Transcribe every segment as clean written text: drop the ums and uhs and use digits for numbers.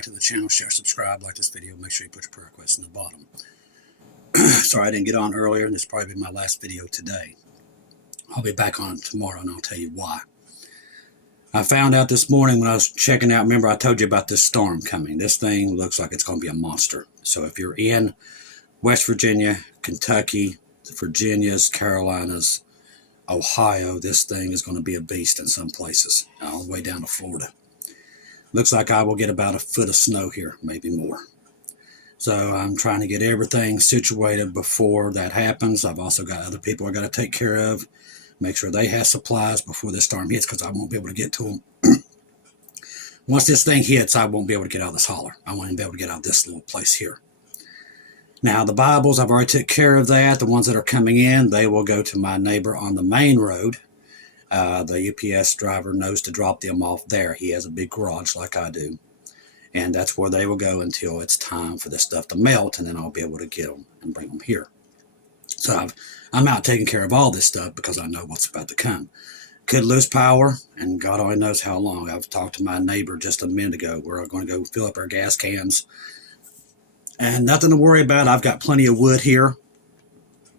back to the channel. Share, subscribe, like this video. Make sure you put your prayer requests in the bottom. Sorry I didn't get on earlier, and this will probably be my last video today. I'll be back on tomorrow, and I'll tell you why. I found out this morning when I was checking out, remember I told you about this storm coming. This thing looks like it's going to be a monster. So if you're in West Virginia, Kentucky, the Virginias, Carolinas, Ohio, this thing is going to be a beast in some places, all the way down to Florida. Looks like I will get about a foot of snow here, maybe more. So I'm trying to get everything situated before that happens. I've also got other people I got to take care of. Make sure they have supplies before this storm hits, because I won't be able to get to them. Once this thing hits, I won't be able to get out of this holler. I won't even be able to get out of this little place here. Now, the Bibles, I've already took care of that. The ones that are coming in, they will go to my neighbor on the main road. The UPS driver knows to drop them off there. He has a big garage like I do. And that's where they will go until it's time for this stuff to melt, and then I'll be able to get them and bring them here. So I'm out taking care of all this stuff because I know what's about to come. Could lose power, and God only knows how long. I've talked to my neighbor just a minute ago. We're going to go fill up our gas cans. And nothing to worry about. I've got plenty of wood here.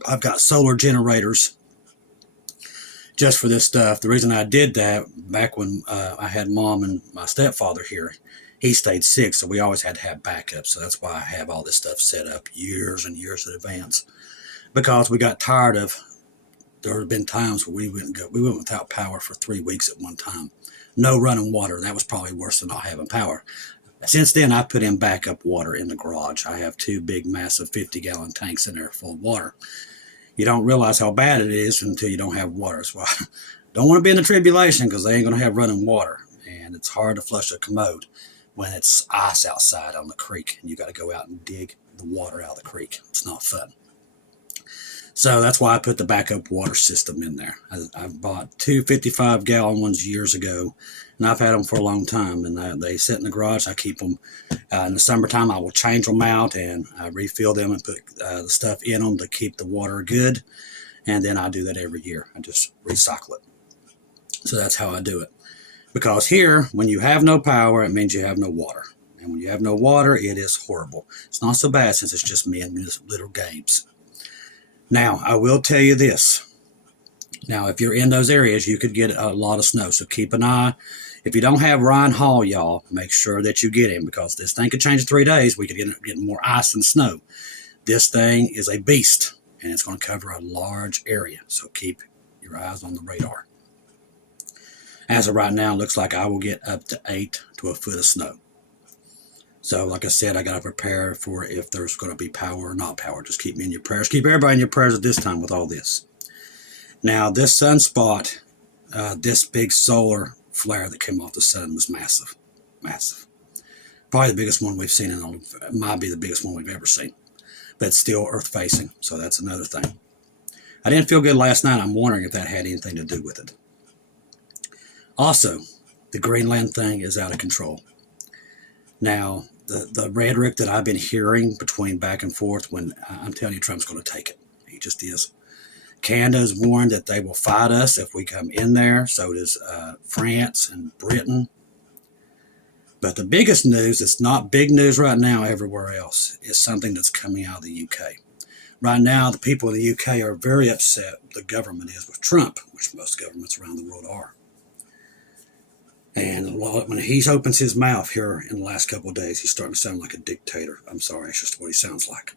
I've got solar generators just for this stuff. The reason I did that, back when I had Mom and my stepfather here, he stayed sick, so we always had to have backup. So that's why I have all this stuff set up years and years in advance. Because we got tired of, there have been times where we went without power for 3 weeks at one time. No running water. That was probably worse than not having power. Since then, I put in backup water in the garage. I have 2 big, massive 50-gallon tanks in there full of water. You don't realize how bad it is until you don't have water. So I don't want to be in the tribulation, because they ain't going to have running water. And it's hard to flush a commode when it's ice outside on the creek and you got to go out and dig the water out of the creek. It's not fun. So that's why I put the backup water system in there. I bought 2 55-gallon ones years ago, and I've had them for a long time. And they sit in the garage. I keep them. In the summertime, I will change them out, and I refill them and put the stuff in them to keep the water good. And then I do that every year. I just recycle it. So that's how I do it. Because here, when you have no power, it means you have no water. And when you have no water, it is horrible. It's not so bad since it's just me and little Gabes. Now, I will tell you this. Now, if you're in those areas, you could get a lot of snow. So keep an eye. If you don't have Ryan Hall, y'all, make sure that you get him, because this thing could change in 3 days. We could get more ice and snow. This thing is a beast, and it's going to cover a large area. So keep your eyes on the radar. As of right now, it looks like I will get up to 8 to a foot of snow. So, like I said, I got to prepare for if there's going to be power or not power. Just keep me in your prayers. Keep everybody in your prayers at this time with all this. Now, this sunspot, this big solar flare that came off the sun was massive. Massive. Probably the biggest one we've seen. It might be the biggest one we've ever seen. But it's still Earth-facing, so that's another thing. I didn't feel good last night. I'm wondering if that had anything to do with it. Also, the Greenland thing is out of control. Now, the rhetoric that I've been hearing between back and forth, when I'm telling you Trump's going to take it. He just is. Canada has warned that they will fight us if we come in there. So does France and Britain. But the biggest news, it's not big news right now everywhere else, is something that's coming out of the UK. Right now, the people in the UK are very upset, the government is, with Trump, which most governments around the world are. And when he opens his mouth here in the last couple of days, he's starting to sound like a dictator. I'm sorry, it's just what he sounds like.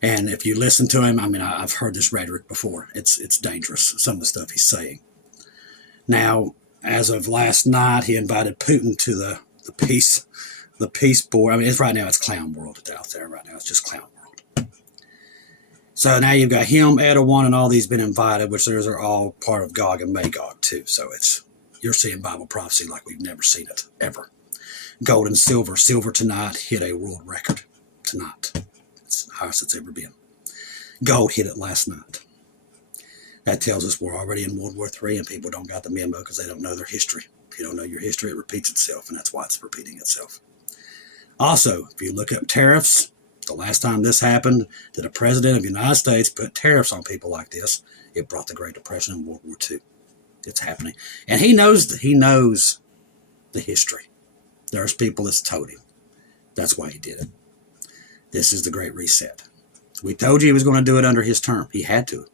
And if you listen to him, I mean, I've heard this rhetoric before. It's dangerous, some of the stuff he's saying. Now, as of last night, he invited Putin to the peace board. I mean, right now it's clown world out there. Right now it's just clown world. So now you've got him, Erdogan, and all these been invited, which those are all part of Gog and Magog too. So you're seeing Bible prophecy like we've never seen it, ever. Gold and silver. Silver tonight hit a world record tonight. It's the highest it's ever been. Gold hit it last night. That tells us we're already in World War III, and people don't got the memo because they don't know their history. If you don't know your history, it repeats itself, and that's why it's repeating itself. Also, if you look up tariffs, the last time this happened, that a president of the United States put tariffs on people like this, it brought the Great Depression and World War II. It's happening. And he knows the history. There's people that's told him. That's why he did it. This is the Great Reset. We told you he was going to do it under his term. He had to.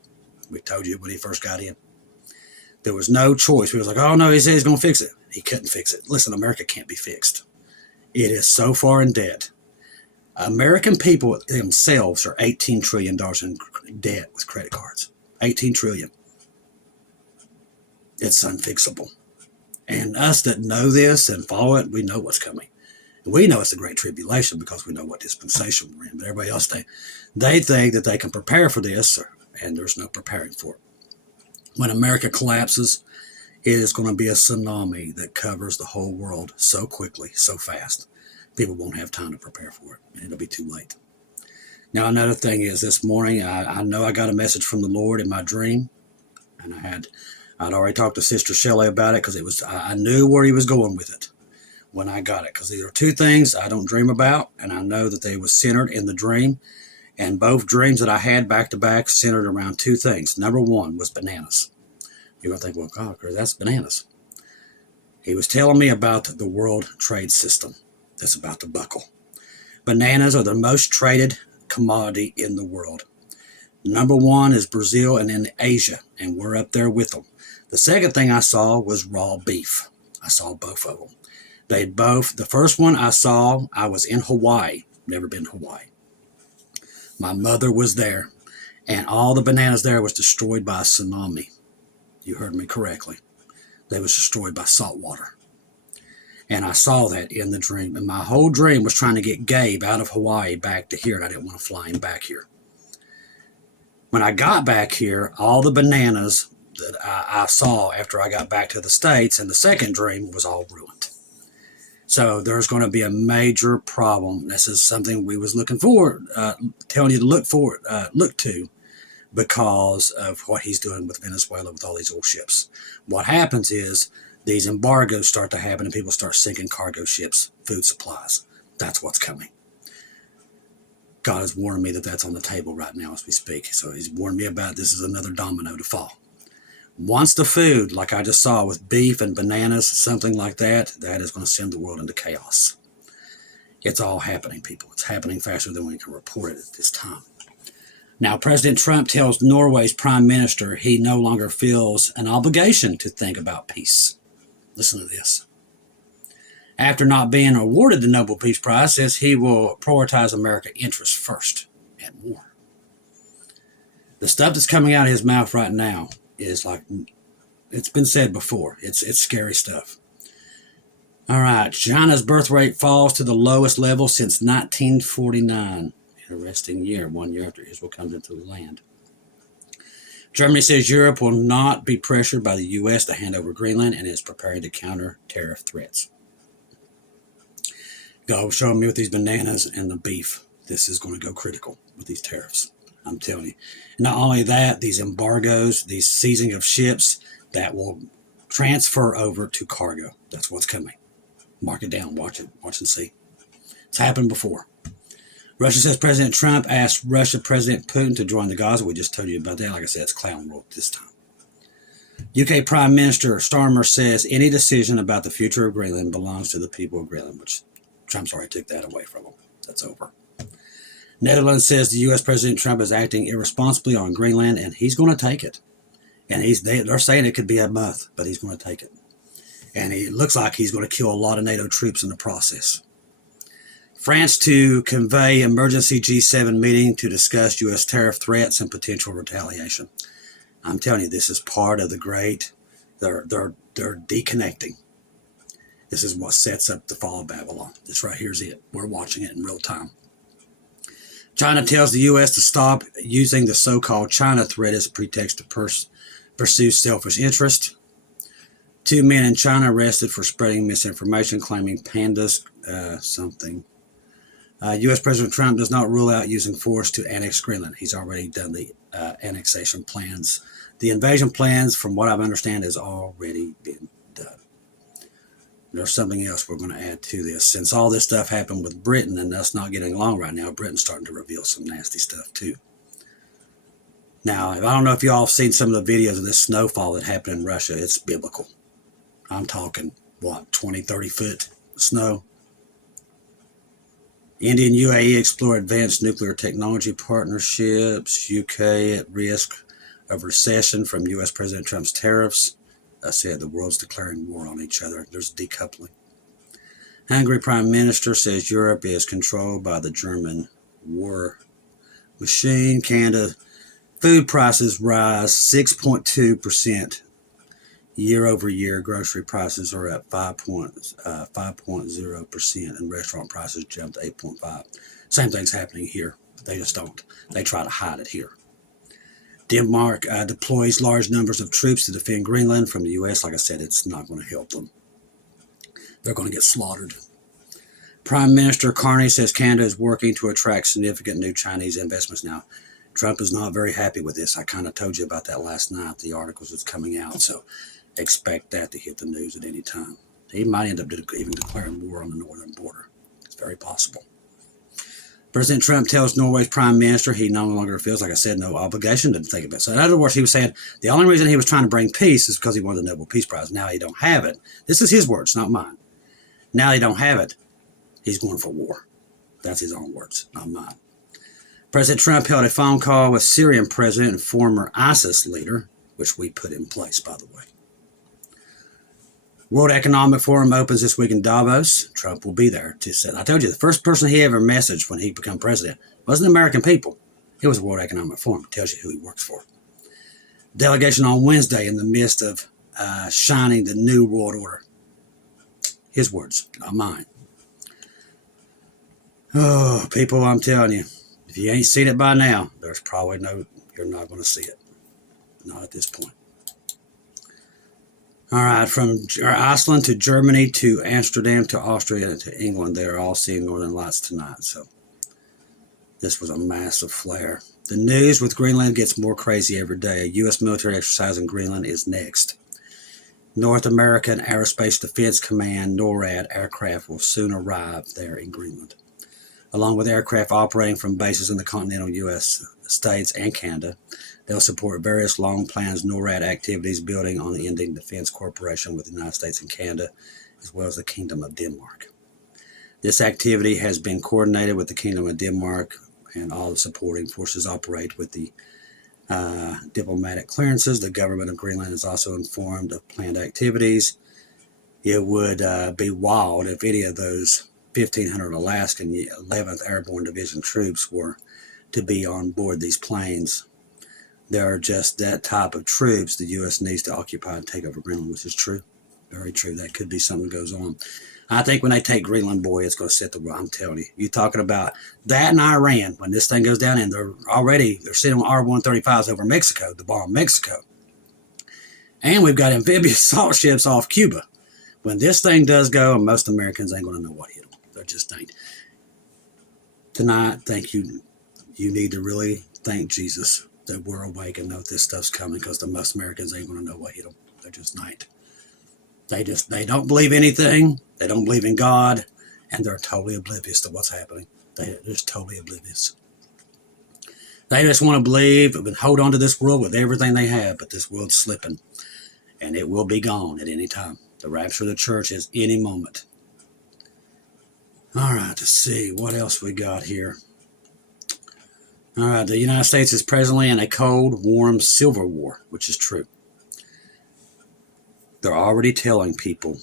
We told you when he first got in. There was no choice. We was like, oh no, he said he's going to fix it. He couldn't fix it. Listen, America can't be fixed. It is so far in debt. American people themselves are $18 trillion in debt with credit cards. $18 trillion. It's unfixable. And us that know this and follow it, we know what's coming. We know it's the Great Tribulation because we know what dispensation we're in. But everybody else, they think that they can prepare for this, and there's no preparing for it. When America collapses, it is going to be a tsunami that covers the whole world so quickly, so fast. People won't have time to prepare for it, and it'll be too late. Now, another thing is this morning, I know I got a message from the Lord in my dream, and I'd already talked to Sister Shelley about it because I knew where he was going with it when I got it, because there are two things I don't dream about, and I know that they was centered in the dream, and both dreams that I had back to back centered around two things. Number one was bananas. You're going to think, well, God, that's bananas. He was telling me about the world trade system that's about to buckle. Bananas are the most traded commodity in the world. Number one is Brazil and then Asia, and we're up there with them. The second thing I saw was raw beef. I saw both of them. The first one I saw, I was in Hawaii. Never been to Hawaii. My mother was there, and all the bananas there was destroyed by a tsunami. You heard me correctly. They was destroyed by salt water. And I saw that in the dream. And my whole dream was trying to get Gabe out of Hawaii back to here, and I didn't want to fly him back here. When I got back here, all the bananas that I saw after I got back to the States in the second dream was all ruined. So there's going to be a major problem. This is something we was looking forward, telling you to look to, because of what he's doing with Venezuela with all these oil ships. What happens is these embargoes start to happen and people start sinking cargo ships, food supplies. That's what's coming. God has warned me that that's on the table right now as we speak. So he's warned me about this is another domino to fall. Once the food, like I just saw with beef and bananas, something like that, that is going to send the world into chaos. It's all happening, people. It's happening faster than we can report it at this time. Now, President Trump tells Norway's prime minister he no longer feels an obligation to think about peace. Listen to this. After not being awarded the Nobel Peace Prize, says he will prioritize American interests first and more. The stuff that's coming out of his mouth right now is like, it's been said before. It's scary stuff. All right, China's birth rate falls to the lowest level since 1949. Interesting year, 1 year after Israel comes into the land. Germany says Europe will not be pressured by the U.S. to hand over Greenland and is preparing to counter tariff threats. God was showing me with these bananas and the beef, this is going to go critical with these tariffs. I'm telling you. And not only that, these embargoes, these seizing of ships, that will transfer over to cargo. That's what's coming. Mark it down. Watch and see. It's happened before. Russia says President Trump asked Russia President Putin to join the Gaza. We just told you about that. Like I said, it's clown world this time. UK Prime Minister Starmer says any decision about the future of Greenland belongs to the people of Greenland, which Trump's already took that away from them. That's over. Netherlands says the U.S. President Trump is acting irresponsibly on Greenland, and he's going to take it. And they're saying it could be a month, but he's going to take it. And it looks like he's going to kill a lot of NATO troops in the process. France to convey emergency G7 meeting to discuss U.S. tariff threats and potential retaliation. I'm telling you, this is part of the great, they're deconnecting. This is what sets up the fall of Babylon. This right here is it. We're watching it in real time. China tells the U.S. to stop using the so-called China threat as a pretext to pursue selfish interest. 2 men in China arrested for spreading misinformation claiming pandas something. U.S. President Trump does not rule out using force to annex Greenland. He's already done the annexation plans. The invasion plans, from what I understand, has already been done. There's something else we're going to add to this. Since all this stuff happened with Britain and us not getting along right now, Britain's starting to reveal some nasty stuff too. Now, I don't know if y'all have seen some of the videos of this snowfall that happened in Russia. It's biblical. I'm talking, 20, 30 foot. snow. India and UAE explore advanced nuclear technology partnerships. UK at risk of recession from U.S. President Trump's tariffs. I said the world's declaring war on each other. There's decoupling. Hungary Prime Minister says Europe is controlled by the German war machine. Canada food prices rise 6.2%. Year over year, grocery prices are up 5.0%, and restaurant prices jumped 8.5%. Same thing's happening here. They just don't. They try to hide it here. Denmark deploys large numbers of troops to defend Greenland from the U.S. Like I said, it's not going to help them. They're going to get slaughtered. Prime Minister Carney says Canada is working to attract significant new Chinese investments. Now, Trump is not very happy with this. I kind of told you about that last night, the articles that's coming out. So expect that to hit the news at any time. He might end up even declaring war on the northern border. It's very possible. President Trump tells Norway's prime minister he no longer feels, like I said, no obligation to think about it. So in other words, he was saying the only reason he was trying to bring peace is because he wanted the Nobel Peace Prize. Now he don't have it. This is his words, not mine. Now he don't have it. He's going for war. That's his own words, not mine. President Trump held a phone call with Syrian president and former ISIS leader, which we put in place, by the way. World Economic Forum opens this week in Davos. Trump will be there. I told you, the first person he ever messaged when he became president wasn't the American people. It was the World Economic Forum. It tells you who he works for. Delegation on Wednesday in the midst of shining the new world order. His words, not mine. Oh, people, I'm telling you, if you ain't seen it by now, there's probably you're not going to see it. Not at this point. All right, from Iceland to Germany to Amsterdam to Austria to England, they're all seeing northern lights tonight. So this was a massive flare. The news with Greenland gets more crazy every day. A U.S. military exercise in Greenland is next. North American Aerospace Defense Command, NORAD, aircraft will soon arrive there in Greenland. Along with aircraft operating from bases in the continental U.S. states and Canada, they'll support various long-planned NORAD activities building on the Ending Defense Corporation with the United States and Canada, as well as the Kingdom of Denmark. This activity has been coordinated with the Kingdom of Denmark, and all the supporting forces operate with the diplomatic clearances. The government of Greenland is also informed of planned activities. It would be wild if any of those 1,500 Alaskan 11th Airborne Division troops were to be on board these planes. There are just that type of troops the U.S. needs to occupy and take over Greenland, which is true. Very true. That could be something that goes on. I think when they take Greenland, boy, it's going to set the world. I'm telling you. You're talking about that and Iran. When this thing goes down, and they're sitting on R-135s over Mexico to bomb Mexico. And we've got amphibious assault ships off Cuba. When this thing does go, most Americans ain't going to know what hit them. They just ain't. Tonight, thank you. You need to really thank Jesus that we're awake and know this stuff's coming, because the most Americans ain't going to know what hit them. They're just not. They don't believe anything. They don't believe in God, and they're totally oblivious to what's happening. They're just totally oblivious. They just want to believe and hold on to this world with everything they have, but this world's slipping, and it will be gone at any time. The rapture of the church is any moment. All right, let's see what else we got here. All right, the United States is presently in a cold, warm civil war, which is true. They're already telling people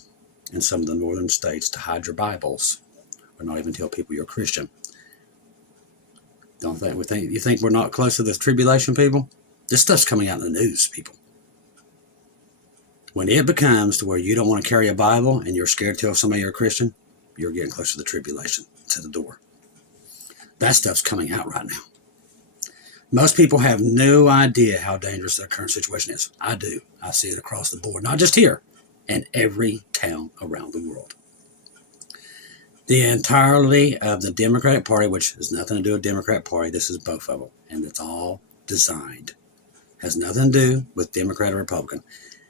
in some of the northern states to hide your Bibles, or not even tell people you're a Christian. You think we're not close to the tribulation, people? This stuff's coming out in the news, people. When it becomes to where you don't want to carry a Bible and you're scared to tell somebody you're a Christian, you're getting close to the tribulation, to the door. That stuff's coming out right now. Most people have no idea how dangerous their current situation is. I do. I see it across the board, not just here, in every town around the world. The entirety of the Democratic Party, which has nothing to do with Democrat Party, this is both of them, and it's all designed. Has nothing to do with Democrat or Republican.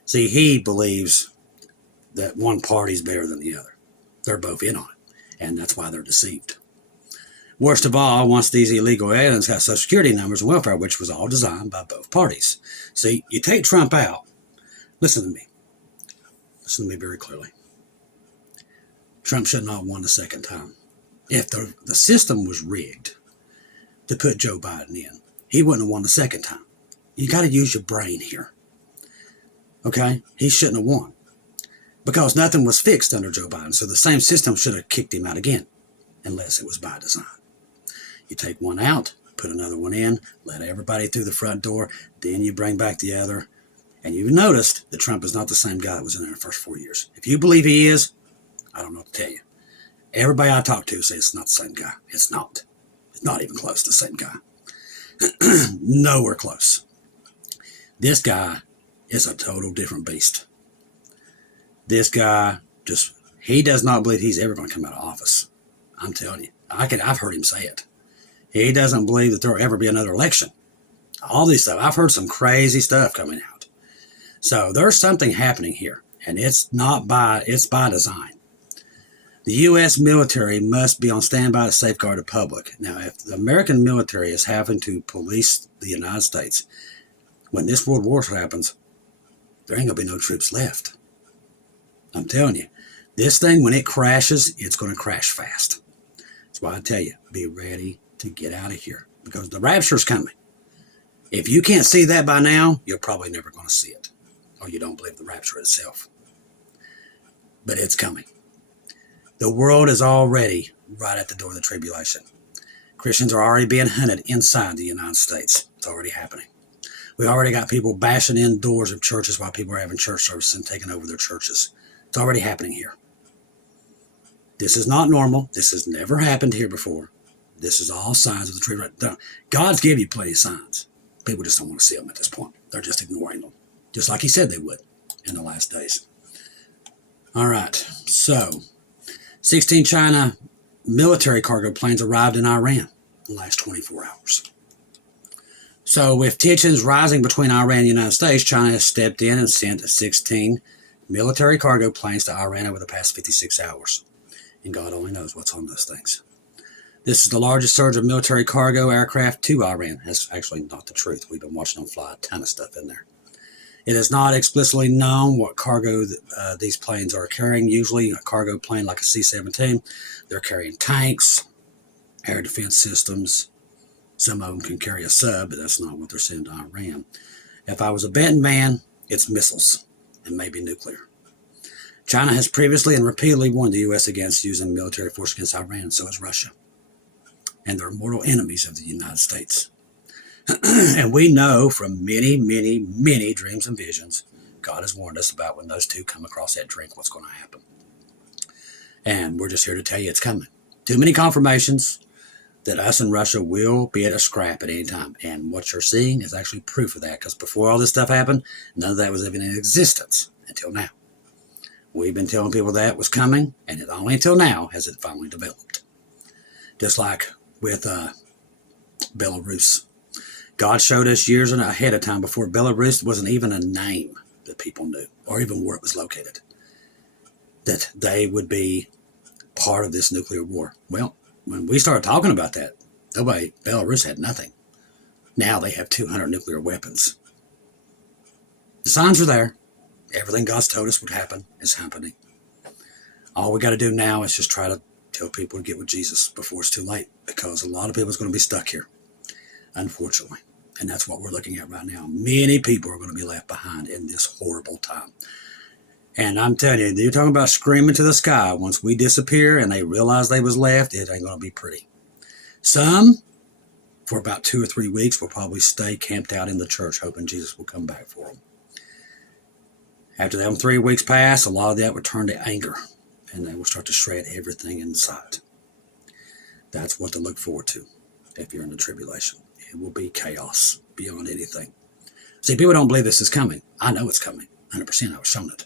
See, he believes that one party's better than the other. They're both in on it, and that's why they're deceived. Worst of all, once these illegal aliens got Social Security numbers and welfare, which was all designed by both parties. See, you take Trump out. Listen to me. Listen to me very clearly. Trump should not have won the second time. If the system was rigged to put Joe Biden in, he wouldn't have won the second time. You got to use your brain here. Okay? He shouldn't have won. Because nothing was fixed under Joe Biden. So the same system should have kicked him out again. Unless it was by design. You take one out, put another one in, let everybody through the front door, then you bring back the other. And you've noticed that Trump is not the same guy that was in there the first 4 years. If you believe he is, I don't know what to tell you. Everybody I talk to says it's not the same guy. It's not. It's not even close to the same guy. Nowhere close. This guy is a total different beast. This guy he does not believe he's ever going to come out of office. I'm telling you. I've heard him say it. He doesn't believe that there will ever be another election. All these stuff. I've heard some crazy stuff coming out. So there's something happening here. And it's by design. The U.S. military must be on standby to safeguard the public. Now, if the American military is having to police the United States, when this world war happens, there ain't going to be no troops left. I'm telling you, this thing, when it crashes, it's going to crash fast. That's why I tell you, be ready to get out of here, because the rapture's coming. If you can't see that by now, you're probably never going to see it, or you don't believe the rapture itself. But it's coming. The world is already right at the door of the tribulation. Christians are already being hunted inside the United States. It's already happening. We already got people bashing in doors of churches while people are having church services and taking over their churches. It's already happening here. This is not normal. This has never happened here before. This is all signs of the tribulation. God's given you plenty of signs. People just don't want to see them at this point. They're just ignoring them. Just like he said they would in the last days. All right. So 16 China military cargo planes arrived in Iran in the last 24 hours. So with tensions rising between Iran and the United States, China has stepped in and sent 16 military cargo planes to Iran over the past 56 hours. And God only knows what's on those things. This is the largest surge of military cargo aircraft to Iran. That's actually not the truth. We've been watching them fly a ton of stuff in there. It is not explicitly known what cargo these planes are carrying. Usually a cargo plane like a C-17, they're carrying tanks, air defense systems. Some of them can carry a sub, but that's not what they're sending to Iran. If I was a betting man, it's missiles and maybe nuclear. China has previously and repeatedly warned the U.S. against using military force against Iran, and so has Russia. And they're mortal enemies of the United States. And we know from many, many, many dreams and visions, God has warned us about when those two come across that drink, what's going to happen. And we're just here to tell you it's coming. Too many confirmations that us and Russia will be at a scrap at any time. And what you're seeing is actually proof of that, because before all this stuff happened, none of that was even in existence until now. We've been telling people that was coming, and only until now has it finally developed. Just like with Belarus. God showed us years ahead of time before Belarus wasn't even a name that people knew, or even where it was located, that they would be part of this nuclear war. Well, when we started talking about that, Belarus had nothing. Now they have 200 nuclear weapons. The signs are there. Everything God's told us would happen is happening. All we got to do now is just try to tell people to get with Jesus before it's too late, because a lot of people are going to be stuck here, unfortunately. And that's what we're looking at right now. Many people are going to be left behind in this horrible time. And I'm telling you, you're talking about screaming to the sky. Once we disappear and they realize they was left, it ain't going to be pretty. Some, for about 2 or 3 weeks, will probably stay camped out in the church, hoping Jesus will come back for them. After them 3 weeks pass, a lot of that will turn to anger, and they will start to shred everything inside. That's what to look forward to if you're in the tribulation. It will be chaos beyond anything. See, people don't believe this is coming. I know it's coming. 100%. I was shown it.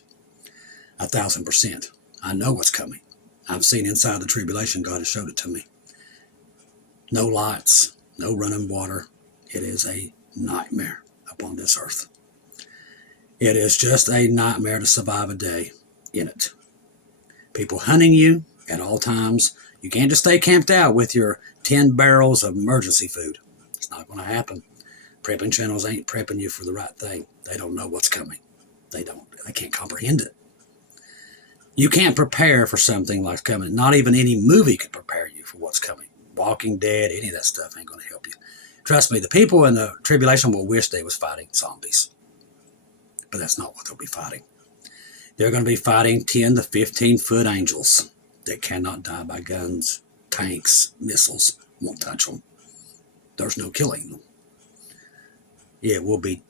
1,000%. I know what's coming. I've seen inside the tribulation. God has showed it to me. No lights, no running water. It is a nightmare upon this earth. It is just a nightmare to survive a day in it. People hunting you at all times. You can't just stay camped out with your 10 barrels of emergency food. It's not going to happen. Prepping channels ain't prepping you for the right thing. They don't know what's coming. They can't comprehend it. You can't prepare for something like coming. Not even any movie can prepare you for what's coming. Walking Dead, any of that stuff ain't going to help you. Trust me, the people in the tribulation will wish they was fighting zombies. But that's not what they'll be fighting. They're going to be fighting 10 to 15-foot angels that cannot die by guns, tanks, missiles. Won't touch them. There's no killing them. It will be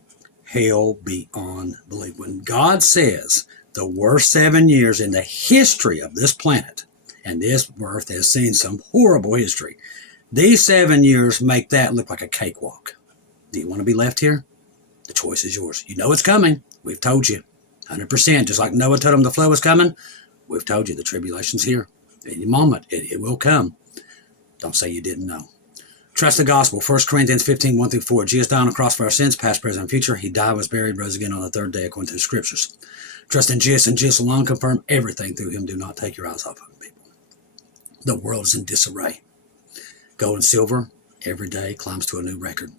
hell beyond belief. When God says the worst 7 years in the history of this planet, and this earth has seen some horrible history, these 7 years make that look like a cakewalk. Do you want to be left here? The choice is yours. You know it's coming. We've told you. 100%. Just like Noah told them the flood was coming, we've told you the tribulation's here. Any moment, it will come. Don't say you didn't know. Trust the gospel. 1 Corinthians 15, 1 through 4. Jesus died on the cross for our sins, past, present, and future. He died, was buried, rose again on the third day according to the scriptures. Trust in Jesus and Jesus alone. Confirm everything through him. Do not take your eyes off of him, people. The world is in disarray. Gold and silver every day climbs to a new record.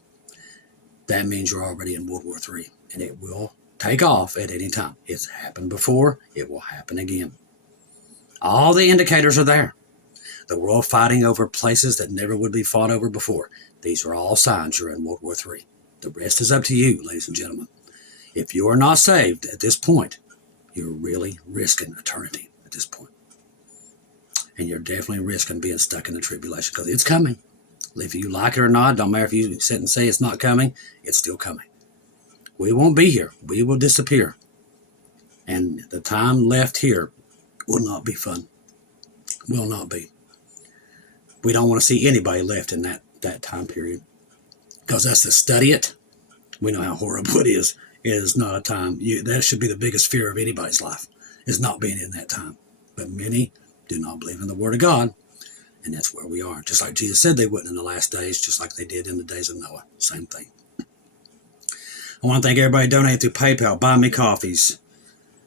That means you're already in World War III, and it will take off at any time. It's happened before. It will happen again. All the indicators are there. The world fighting over places that never would be fought over before. These are all signs you're in World War III. The rest is up to you, ladies and gentlemen. If you are not saved at this point, you're really risking eternity at this point. And you're definitely risking being stuck in the tribulation because it's coming. If you like it or not, don't matter if you sit and say it's not coming, it's still coming. We won't be here. We will disappear. And the time left here will not be fun. Will not be. We don't want to see anybody left in that time period. Because us to study it, we know how horrible it is. It is not a time. That should be the biggest fear of anybody's life, is not being in that time. But many do not believe in the word of God. And that's where we are. Just like Jesus said they wouldn't in the last days, just like they did in the days of Noah. Same thing. I want to thank everybody donating through PayPal, Buy Me Coffees,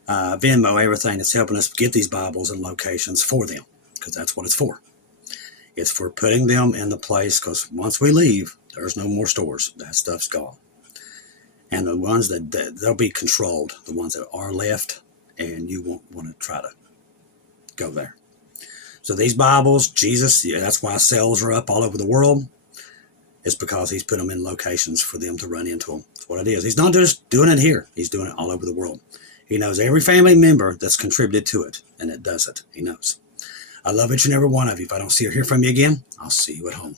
Venmo, everything that's helping us get these Bibles and locations for them. Because that's what it's for. It's for putting them in the place, because once we leave, there's no more stores. That stuff's gone. And the ones that they'll be controlled, the ones that are left, and you won't want to try to go there. So these Bibles, Jesus, that's why sales are up all over the world. It's because he's put them in locations for them to run into them. That's what it is. He's not just doing it here. He's doing it all over the world. He knows every family member that's contributed to it, and it does it. He knows. I love each and every one of you. If I don't see or hear from you again, I'll see you at home.